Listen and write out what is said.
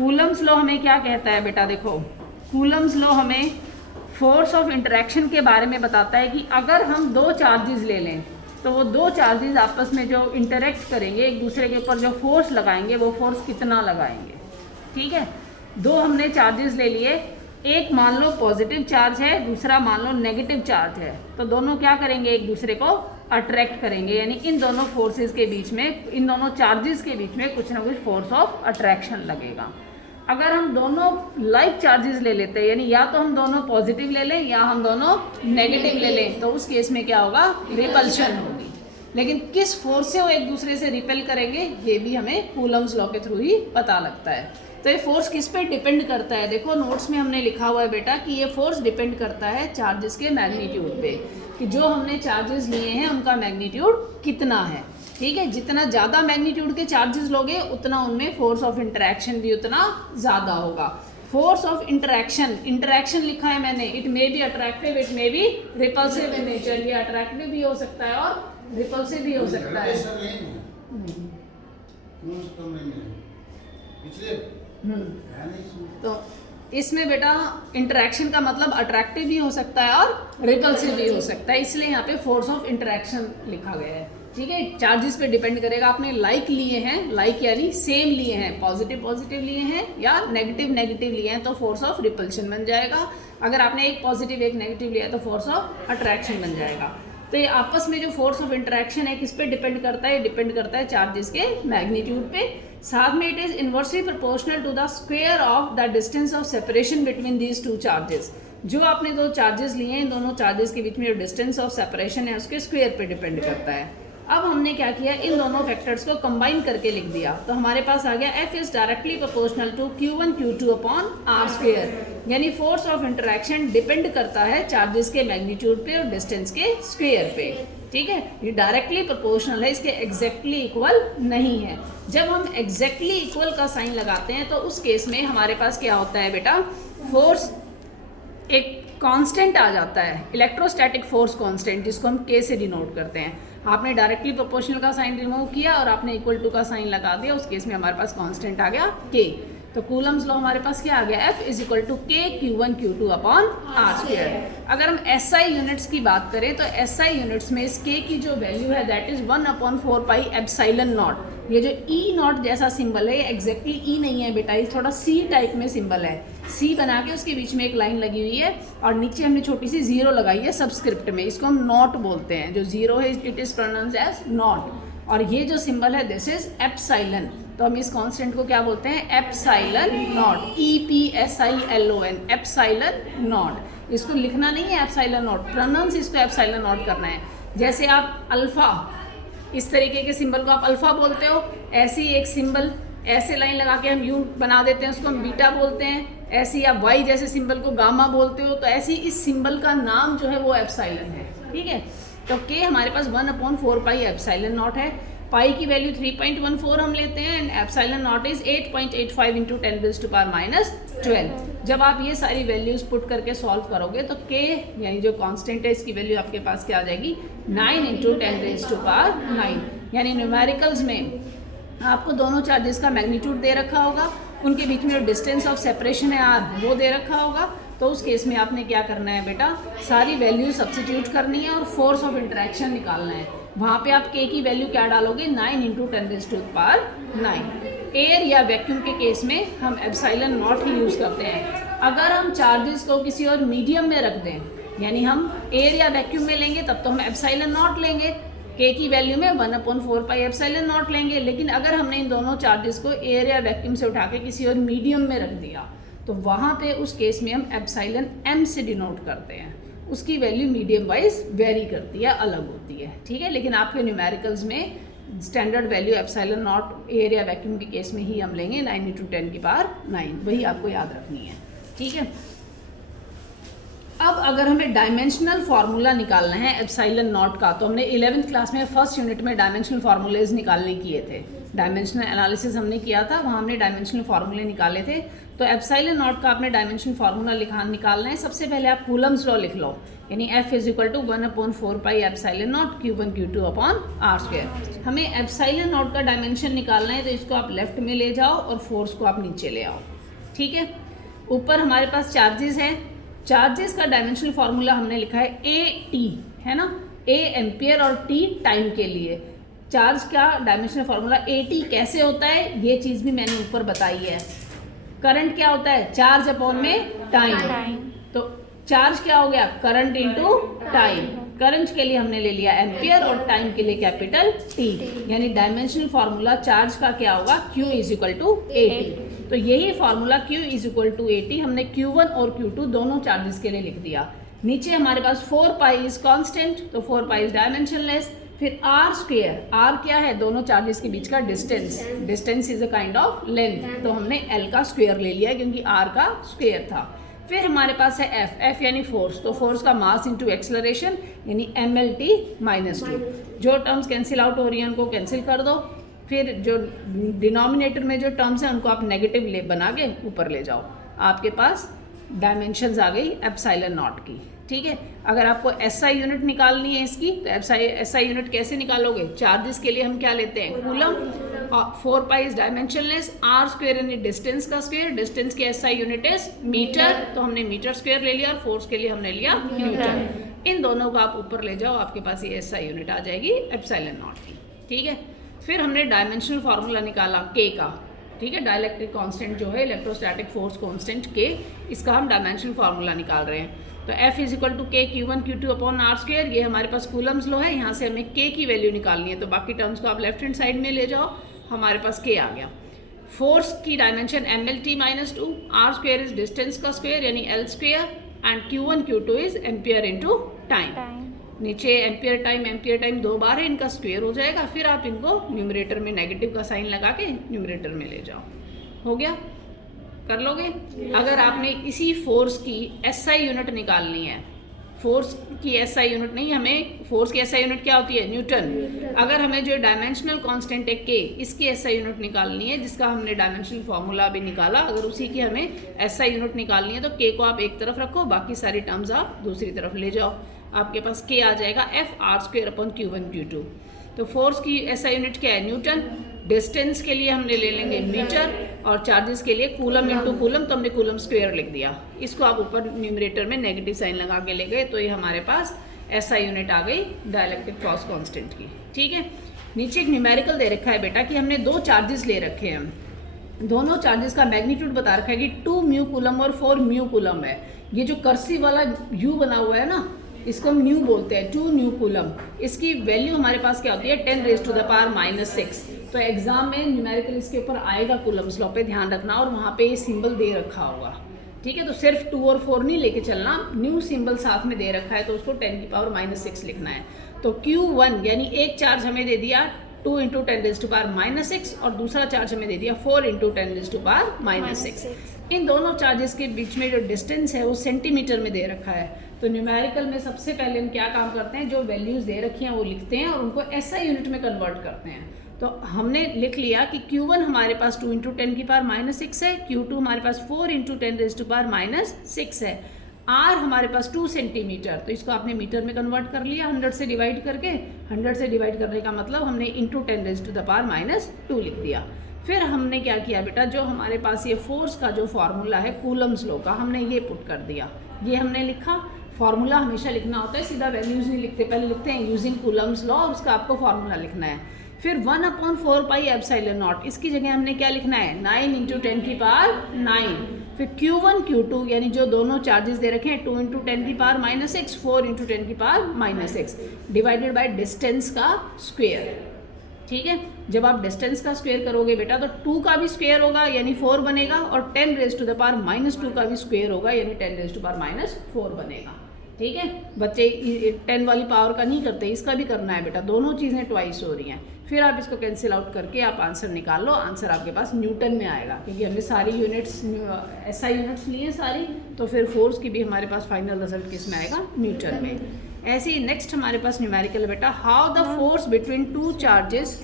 Coulomb's law हमें क्या कहता है बेटा, देखो कूलम्स लॉ हमें फोर्स ऑफ इंटरेक्शन के बारे में बताता है कि अगर हम दो चार्जेस ले लें तो वो दो चार्जेस आपस में जो इंटरेक्ट करेंगे, एक दूसरे के ऊपर जो फोर्स लगाएंगे वो फोर्स कितना लगाएंगे। ठीक है, दो हमने चार्जेस ले लिए, एक मान लो पॉजिटिव चार्ज है, दूसरा मान लो नेगेटिव चार्ज है, तो दोनों क्या करेंगे, एक दूसरे को अट्रैक्ट करेंगे, यानी इन दोनों फोर्सेस के बीच में, इन दोनों चार्जेस के बीच में कुछ ना कुछ फोर्स ऑफ अट्रैक्शन लगेगा। अगर हम दोनों लाइक चार्जेस ले लेते हैं, यानी या तो हम दोनों पॉजिटिव ले लें या हम दोनों नेगेटिव ले लें, तो उस केस में क्या होगा, रिपल्शन होगी। लेकिन किस फोर्स से वो एक दूसरे से रिपेल करेंगे ये भी हमें कूलम्स लॉ के थ्रू ही पता लगता है। तो ये फोर्स किस पे डिपेंड करता है, देखो नोट्स में हमने लिखा हुआ है बेटा कि ये फोर्स डिपेंड करता है चार्जेस के मैग्नीट्यूड पे, कि जो हमने चार्जेस लिए हैं उनका मैग्नीट्यूड कितना है। ठीक है, जितना ज़्यादा मैग्नीट्यूड के चार्जेस लोगे उतना उनमें फोर्स ऑफ इंटरेक्शन भी उतना ज़्यादा होगा। फोर्स ऑफ इंटरेक्शन, इंटरेक्शन लिखा है मैंने, it may be attractive, it may be repulsive in nature, ये अट्रैक्टिव भी हो सकता है और रिपल्सिव भी हो सकता है। तो इसमें बेटा इंटरेक्शन का मतलब अट्रैक्टिव भी हो सकता है और रिपल्सिव भी हो सकता है, इसलिए यहाँ पे फोर्स ऑफ इंटरेक्शन लिखा गया है। ठीक है, चार्जेस पे डिपेंड करेगा, आपने लाइक लिए हैं, लाइक यानी सेम लिए हैं, पॉजिटिव पॉजिटिव लिए हैं या नेगेटिव नेगेटिव लिए हैं तो फोर्स ऑफ रिपल्शन बन जाएगा। अगर आपने एक पॉजिटिव एक नेगेटिव लिया तो फोर्स ऑफ अट्रैक्शन बन जाएगा। तो ये आपस में जो फोर्स ऑफ इंटरेक्शन है किस पे डिपेंड करता है, डिपेंड करता है चार्जेस के मैग्नीट्यूड पे। साथ में it is inversely proportional to the square of the distance of separation between these two charges. जो आपने दो चार्जेस लिए हैं, इन दोनों चार्जेस के बीच में जो डिस्टेंस ऑफ सेपरेशन है उसके स्क्वायर पे डिपेंड करता है। अब हमने क्या किया, इन दोनों फैक्टर्स को कंबाइन करके लिख दिया, तो हमारे पास आ गया F is directly proportional to Q1 Q2 upon R square, यानी फोर्स ऑफ इंटरेक्शन डिपेंड करता है चार्जेस के मैग्नीट्यूड पे और डिस्टेंस के स्क्वायर पे। ठीक है, ये डायरेक्टली प्रोपोर्शनल है, इसके एग्जैक्टली इक्वल नहीं है। जब हम एग्जैक्टली इक्वल का साइन लगाते हैं तो उस केस में हमारे पास क्या होता है बेटा, फोर्स एक कांस्टेंट आ जाता है, इलेक्ट्रोस्टैटिक फोर्स कांस्टेंट, जिसको हम K से डिनोट करते हैं। आपने डायरेक्टली प्रोपोर्शनल का साइन रिमूव किया और आपने इक्वल टू का साइन लगा दिया, उस केस में हमारे पास कांस्टेंट आ गया K। तो कूलम्स लॉ हमारे पास क्या आ गया, F is equal to K Q1 Q2 upon R square. अगर हम SI यूनिट्स की बात करें तो SI यूनिट्स में इस K की जो वैल्यू है that is 1/4 pi epsilon not. ये जो E नॉट जैसा सिंबल है ये एग्जैक्टली E नहीं है बेटा, ये थोड़ा C टाइप में सिंबल है, C बना के उसके बीच में एक लाइन लगी हुई है और नीचे हमने छोटी सी जीरो लगाई है सबस्क्रिप्ट में, इसको हम नॉट बोलते हैं। जो जीरो है it is pronounced as naught, और ये जो सिंबल है दिस इज एप्सिलॉन। तो हम इस कांस्टेंट को क्या बोलते हैं, epsilon not, EPSILON, epsilon not. इसको लिखना नहीं है एप्सिलॉन नॉट, प्रोनाउंस इसको एप्सिलॉन नॉट करना है। जैसे आप अल्फा, इस तरीके के सिंबल को आप अल्फा बोलते हो, ऐसे ही एक सिंबल ऐसे लाइन लगा के हम यू बना देते हैं, उसको हम बीटा बोलते हैं। ऐसे ही आप वाई जैसे सिंबल को गामा बोलते हो, तो ऐसे ही इस सिंबल का नाम जो है वो एप्सिलॉन है। ठीक है, तो K हमारे पास 1/4 पाई एप्सिलॉन नॉट है, पाई की वैल्यू 3.14 हम लेते हैं and epsilon not is 8.85 into 10⁻⁻12। जब आप ये सारी वैल्यूज पुट करके सॉल्व करोगे तो K यानी जो कांस्टेंट है इसकी वैल्यू आपके पास क्या आ जाएगी, 9 इंटू 10⁻9। यानी न्यूमेरिकल्स में आपको दोनों चार्जेस का मैग्नीट्यूड दे रखा होगा, उनके बीच में जो डिस्टेंस ऑफ सेपरेशन है R वो दे रखा होगा। तो उस केस में आपने क्या करना है बेटा, सारी वैल्यू सब्स्टिट्यूट करनी है और फोर्स ऑफ इंटरेक्शन निकालना है। वहाँ पे आप K की वैल्यू क्या डालोगे, 9 इंटू 10⁻9। एयर या वैक्यूम के केस में हम एप्सिलॉन नॉट ही यूज़ करते हैं। अगर हम चार्जेस को किसी और मीडियम में रख दें, यानी हम एयर या वैक्यूम में लेंगे तब तो हम एप्सिलॉन नॉट लेंगे, K की वैल्यू में 1/4 पाई एप्सिलॉन नॉट लेंगे। लेकिन अगर हमने इन दोनों चार्जेस को एयर या वैक्यूम से उठा के किसी और मीडियम में रख दिया तो वहाँ पे उस केस में हम एप्सिलॉन M से डिनोट करते हैं, उसकी वैल्यू मीडियम वाइज वेरी करती है, अलग होती है। ठीक है, लेकिन आपके न्यूमेरिकल्स में standard value epsilon not air या वैक्यूम के केस में ही हम लेंगे 9 इंटू 10⁻9, वही आपको याद रखनी है। ठीक है, अब अगर हमें डायमेंशनल फार्मूला निकालना है एप्सिलॉन नॉट का, तो हमने 11th क्लास में फर्स्ट यूनिट में डायमेंशनल फार्मूलेज निकालने किए थे। डायमेंशनल एनालिसिस हमने किया था, वहाँ हमने डायमेंशनल फार्मूले निकाले थे। तो एप्सिलॉन नॉट का आपने डायमेंशनल फार्मूला निकालना है। सबसे पहले आप कूलम्स लॉ लिख लो, यानी F = 1/4 pi epsilon not Q1 Q2 upon R²। हमें एप्सिलॉन नॉट का डायमेंशन निकालना है, तो इसको आप लेफ्ट में ले जाओ और फोर्स को आप नीचे ले आओ। ठीक है, ऊपर हमारे पास चार्जेस है। चार्जेस का डायमेंशनल फार्मूला हमने लिखा है AT, है ना, A एम्पियर और T टाइम के लिए। चार्ज का डायमेंशनल फार्मूला AT कैसे होता है, ये चीज़ भी मैंने ऊपर बताई है। करंट क्या होता है, चार्ज अपॉन में टाइम। तो चार्ज क्या हो गया, करंट इनटू टाइम। करंट के लिए हमने ले लिया एम्पियर और टाइम के लिए कैपिटल T, यानी डायमेंशनल फार्मूला चार्ज का क्या होगा, Q = AT। तो यही फार्मूला Q = AT हमने Q1 और Q2 दोनों चार्जेस के लिए लिख दिया। नीचे हमारे पास 4 पाई इज कांस्टेंट, तो 4 पाई इज डायमेंशनलेस। फिर R², R क्या है, दोनों चार्जेस के बीच का distance. Distance is a kind of length, तो हमने L का स्क्वायर ले लिया क्योंकि R का स्क्वायर था। फिर हमारे पास है F यानी फोर्स, तो फोर्स का मास इंटू एक्सेलरेशन यानी mLT-2। जो टर्म्स कैंसिल आउट हो रही हैं उनको कैंसिल कर दो। फिर जो डिनोमिनेटर में जो टर्म्स हैं उनको आप नेगेटिव बना के ऊपर ले जाओ। आपके पास डायमेंशंस आ गई एप्सिलॉन नॉट की। ठीक है, अगर आपको SI यूनिट निकालनी है इसकी, तो SI यूनिट कैसे निकालोगे, चार्जेस के लिए हम क्या लेते हैं, coulomb. 4 pi is dimensionless, R² यानी डिस्टेंस का स्क्वायर, डिस्टेंस की SI यूनिट इज मीटर, तो हमने मीटर स्क्वायर ले लिया और फोर्स के लिए हमने लिया न्यूटन। इन दोनों को आप ऊपर ले जाओ, आपके पास ये SI यूनिट आ जाएगी एप्सिलॉन नॉट की। ठीक है, फिर हमने डायमेंशनल फार्मूला निकाला K का। ठीक है, डाइलेक्ट्रिक कांस्टेंट जो है इलेक्ट्रोस्टैटिक फोर्स कांस्टेंट K, इसका हम डायमेंशनल फार्मूला निकाल रहे हैं। तो F = K Q1 Q2 upon R²। ये हमारे पास कूलम्स लॉ है, यहाँ से हमें K की वैल्यू निकालनी है, तो बाकी टर्म्स को आप लेफ्ट हैंड साइड में ले जाओ, हमारे पास K आ गया। फोर्स की dimension mLT-2, R² is distance का स्क्वायर यानी L², and Q1 Q2 is ampere into time. नीचे एम्पियर टाइम 2 बार है, इनका स्क्वायर हो जाएगा। फिर आप इनको न्यूमरेटर में नेगेटिव का साइन लगा के न्यूमरेटर में ले जाओ। हो गया, कर लोगे। अगर आपने इसी फोर्स की SI यूनिट निकालनी है, फोर्स की SI यूनिट नहीं, हमें फोर्स की SI यूनिट क्या होती है, न्यूटन। अगर हमें जो डायमेंशनल कांस्टेंट है K, इसकी SI यूनिट निकालनी है, जिसका हमने डायमेंशनल फार्मूला भी निकाला, अगर उसी की हमें SI यूनिट निकालनी है, तो K को आप एक तरफ रखो, बाकी सारी टर्म्स आप दूसरी तरफ ले जाओ। आपके पास K आ जाएगा F R² upon Q1 Q2। तो फोर्स की SI यूनिट क्या है, न्यूटन। डिस्टेंस के लिए हमने ले लेंगे मीटर, और चार्जेस के लिए कूलम इंटू कूलम, तो हमने कूलम स्क्वायर लिख दिया। इसको आप ऊपर न्यूमरेटर में नेगेटिव साइन लगा के ले गए, तो ये हमारे पास SI यूनिट आ गई डाइलेक्ट्रिक फोर्स कांस्टेंट की। ठीक है, नीचे एक न्यूमेरिकल दे रखा है बेटा कि हमने 2 चार्जेस ले रखे हैं, दोनों चार्जेस का मैग्नीट्यूड बता रखा है कि 2 म्यू कूलम और 4 म्यू कूलम है। ये जो कर्सिव वाला U बना हुआ है ना, इसको हम न्यू बोलते हैं, 2 न्यू कूलम। इसकी वैल्यू हमारे पास क्या होती है, 10⁻⁻⁶। तो एग्जाम में न्यूमेरिकल इसके ऊपर आएगा, कूलम्स लॉ पे ध्यान रखना, और वहाँ पे ये सिंबल दे रखा होगा। ठीक है, तो सिर्फ 2 और 4 नहीं लेके चलना, न्यू सिंबल साथ में दे रखा है, तो उसको 10⁻⁻⁶ लिखना है। तो Q1 यानी एक चार्ज हमें दे दिया 2 × 10⁻⁻⁶, और दूसरा चार्ज हमें दे दिया 4 × 10⁻⁻⁶। इन दोनों चार्जेस के बीच में जो डिस्टेंस है वो सेंटीमीटर में दे रखा है। तो न्यूमेरिकल में सबसे पहले हम क्या काम करते हैं, जो वैल्यूज़ दे रखी हैं वो लिखते हैं और उनको SI यूनिट में कन्वर्ट करते हैं। तो हमने लिख लिया कि Q1 हमारे पास 2 × 10⁻⁻⁶ है, Q2 हमारे पास 4 × 10⁻⁻�6 है, R हमारे पास 2 सेंटीमीटर, तो इसको आपने मीटर में कन्वर्ट कर लिया 100 से डिवाइड करके। 100 से डिवाइड करने का मतलब हमने इंटू 10⁻⁻2 लिख दिया। फिर हमने क्या किया बेटा, जो हमारे पास ये फोर्स का जो फार्मूला है कूलम्स लॉ का, हमने ये पुट कर दिया। ये हमने लिखा, फार्मूला हमेशा लिखना होता है, सीधा वैल्यूज़ नहीं लिखते, पहले लिखते हैं यूजिंग कूलम्स लॉ, उसका आपको फार्मूला लिखना है। फिर 1/4 पाई एप्सिलॉन नॉट, इसकी जगह हमने क्या लिखना है, 9 × 10⁹। फिर Q1 Q2 यानी जो दोनों चार्जेस दे रखे हैं 2 × 10⁻⁻⁶, 4 × 10⁻⁻�6 डिवाइडेड बाय डिस्टेंस का स्क्वायर। ठीक है, जब आप डिस्टेंस का स्क्वायर करोगे बेटा, तो 2 का भी स्क्वायर होगा यानी 4 बनेगा, और 10⁻⁻2 का भी स्क्वायर होगा यानी 10⁻⁻4 बनेगा। ठीक है, बच्चे 10 वाली पावर का नहीं करते, इसका भी करना है बेटा, दोनों चीज़ें ट्वाइस हो रही हैं। फिर आप इसको कैंसिल आउट करके आप आंसर निकाल लो, आंसर आपके पास न्यूटन में आएगा, क्योंकि हमने सारी यूनिट्स SI यूनिट्स लिए सारी, तो फिर फोर्स की भी हमारे पास फाइनल रिजल्ट किस में आएगा, न्यूटन में। ऐसे ही नेक्स्ट हमारे पास न्यूमेरिकल बेटा, how the force between two charges